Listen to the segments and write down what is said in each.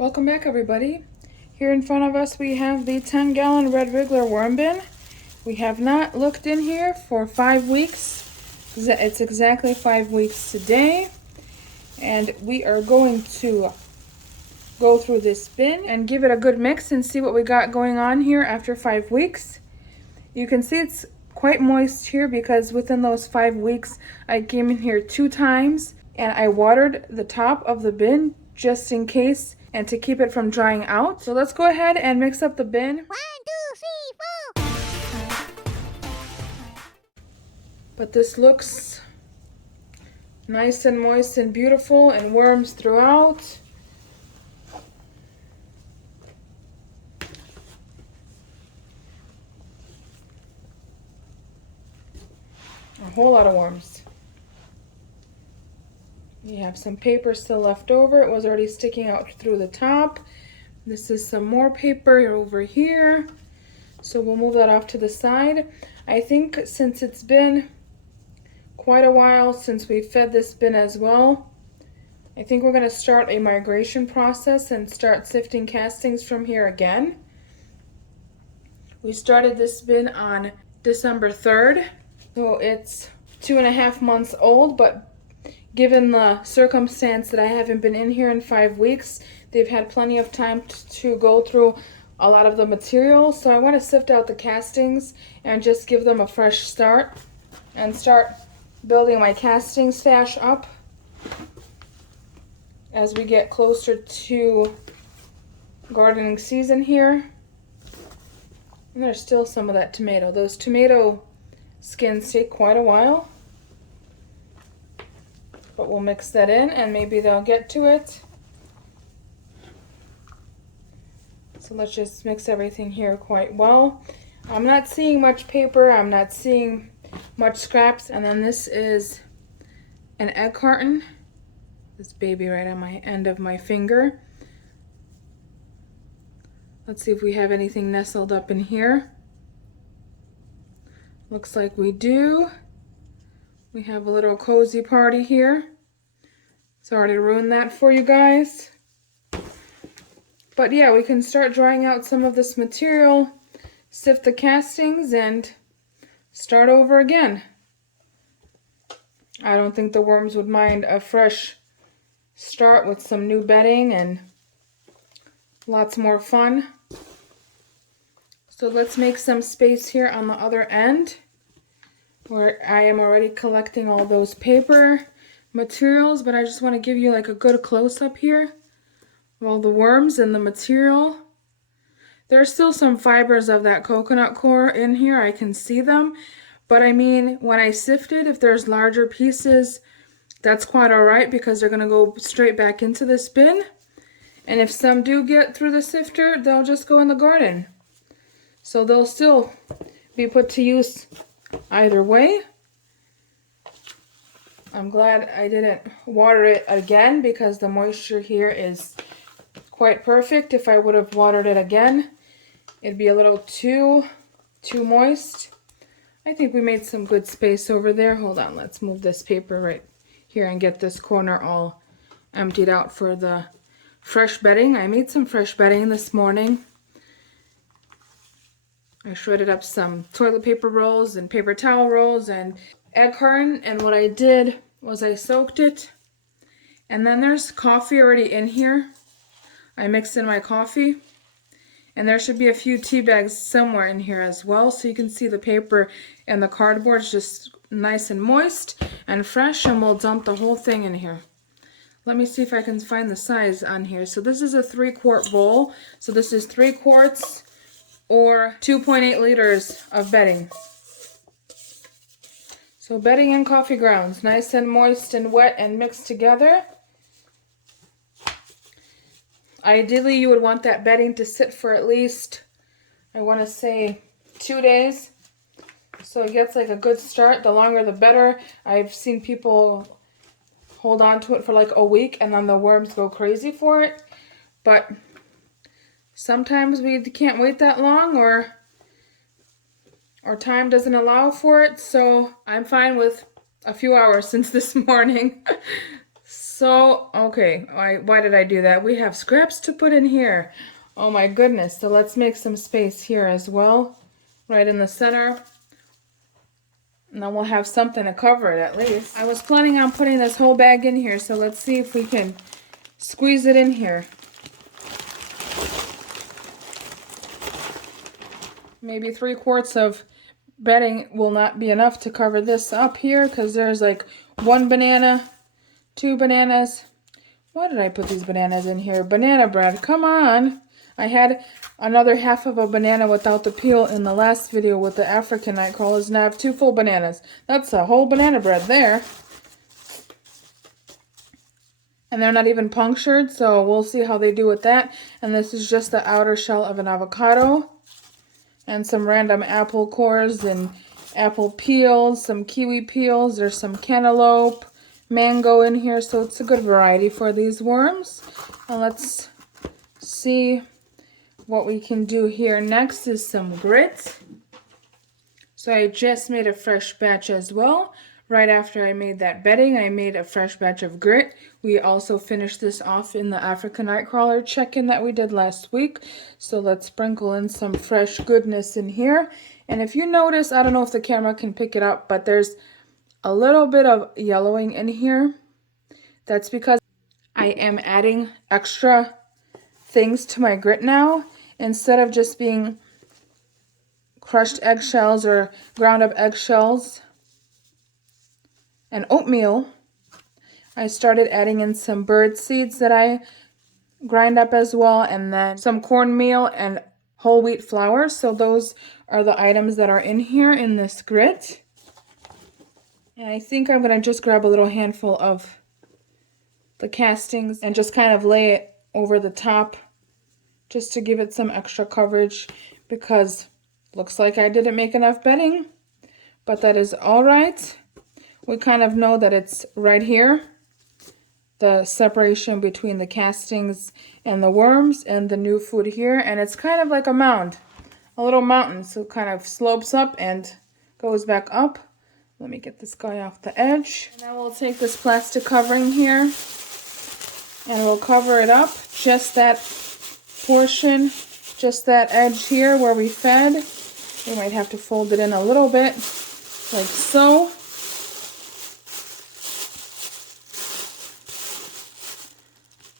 Welcome back, everybody. Here in front of us we have the 10-gallon Red Wriggler worm bin. We have not looked in here for 5 weeks. It's exactly 5 weeks today. And we are going to go through this bin and give it a good mix and see what we got going on here after 5 weeks. You can see it's quite moist here because within those 5 weeks I came in here 2 times and I watered the top of the bin just in case and to keep it from drying out. So let's go ahead and mix up the bin. 1, 2, 3, 4. But this looks nice and moist and beautiful and worms throughout. A whole lot of worms. We have some paper still left over. It was already sticking out through the top. This is some more paper over here. So we'll move that off to the side. I think since it's been quite a while since we fed this bin as well, I think we're going to start a migration process and start sifting castings from here again. We started this bin on December 3rd. So it's 2.5 months old, but given the circumstance that I haven't been in here in 5 weeks, they've had plenty of time to go through a lot of the material. So I want to sift out the castings and just give them a fresh start and start building my casting stash up as we get closer to gardening season here. And there's still some of that tomato. Those tomato skins take quite a while. But we'll mix that in and maybe they'll get to it. So let's just mix everything here quite well. I'm not seeing much paper. I'm not seeing much scraps. And then this is an egg carton. This baby right on my end of my finger. Let's see if we have anything nestled up in here. Looks like we do. We have a little cozy party here. Sorry to ruin that for you guys. But yeah, we can start drying out some of this material, sift the castings, and start over again. I don't think the worms would mind a fresh start with some new bedding and lots more fun. So let's make some space here on the other end where I am already collecting all those paper materials, but I just want to give you like a good close-up here of all the worms and the material. There's still some fibers of that coconut core in here. I can see them, but I mean, when I sift it, if there's larger pieces, that's quite all right because they're going to go straight back into this bin. And if some do get through the sifter, they'll just go in the garden. So they'll still be put to use either way. I'm glad I didn't water it again because the moisture here is quite perfect. If I would have watered it again, it'd be a little too moist. I think we made some good space over there. Hold on, let's move this paper right here and get this corner all emptied out for the fresh bedding. I made some fresh bedding this morning. I shredded up some toilet paper rolls and paper towel rolls and egg carton, and what I did was I soaked it, and then there's coffee already in here. I mixed in my coffee, and there should be a few tea bags somewhere in here as well, so you can see the paper and the cardboard is just nice and moist and fresh, and we'll dump the whole thing in here. Let me see if I can find the size on here. So this is a 3-quart bowl, so this is 3 quarts or 2.8 liters of bedding. So bedding and coffee grounds, nice and moist and wet and mixed together. Ideally, you would want that bedding to sit for at least, I want to say, 2 days. So it gets like a good start. The longer the better. I've seen people hold on to it for like a week and then the worms go crazy for it. But sometimes we can't wait that long, or time doesn't allow for it, so I'm fine with a few hours since this morning. So, okay, why did I do that? We have scraps to put in here. Oh my goodness. So let's make some space here as well, right in the center. And then we'll have something to cover it at least. I was planning on putting this whole bag in here, so let's see if we can squeeze it in here. Maybe 3 quarts of bedding will not be enough to cover this up here because there's like 1 banana, 2 bananas. Why did I put these bananas in here? Banana bread, come on. I had another half of a banana without the peel in the last video with the African night crawlers, and I have 2 full bananas. That's a whole banana bread there. And they're not even punctured, so we'll see how they do with that. And this is just the outer shell of an avocado. And some random apple cores and apple peels, some kiwi peels. There's some cantaloupe, mango in here, so it's a good variety for these worms. And let's see what we can do here. Next is some grit. So I just made a fresh batch as well. Right after I made that bedding, I made a fresh batch of grit. We also finished this off in the African Nightcrawler check-in that we did last week. So let's sprinkle in some fresh goodness in here. And if you notice, I don't know if the camera can pick it up, but there's a little bit of yellowing in here. That's because I am adding extra things to my grit now. Instead of just being crushed eggshells or ground up eggshells and oatmeal, I started adding in some bird seeds that I grind up as well, and then some cornmeal and whole wheat flour. So those are the items that are in here in this grit. And I think I'm going to just grab a little handful of the castings and just kind of lay it over the top just to give it some extra coverage, because looks like I didn't make enough bedding, but that is all right. We kind of know that it's right here, the separation between the castings and the worms and the new food here, and it's kind of like a mound, a little mountain, so it kind of slopes up and goes back up. Let me get this guy off the edge. And then we'll take this plastic covering here and we'll cover it up, just that portion, just that edge here where we fed. We might have to fold it in a little bit, like so.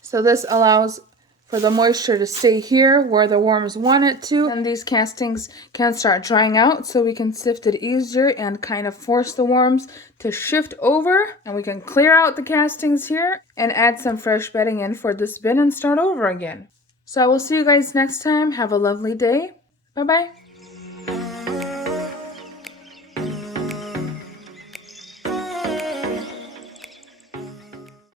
So this allows for the moisture to stay here where the worms want it to, and these castings can start drying out, so we can sift it easier and kind of force the worms to shift over, and we can clear out the castings here and add some fresh bedding in for this bin and start over again. So I will see you guys next time. Have a lovely day. Bye-bye.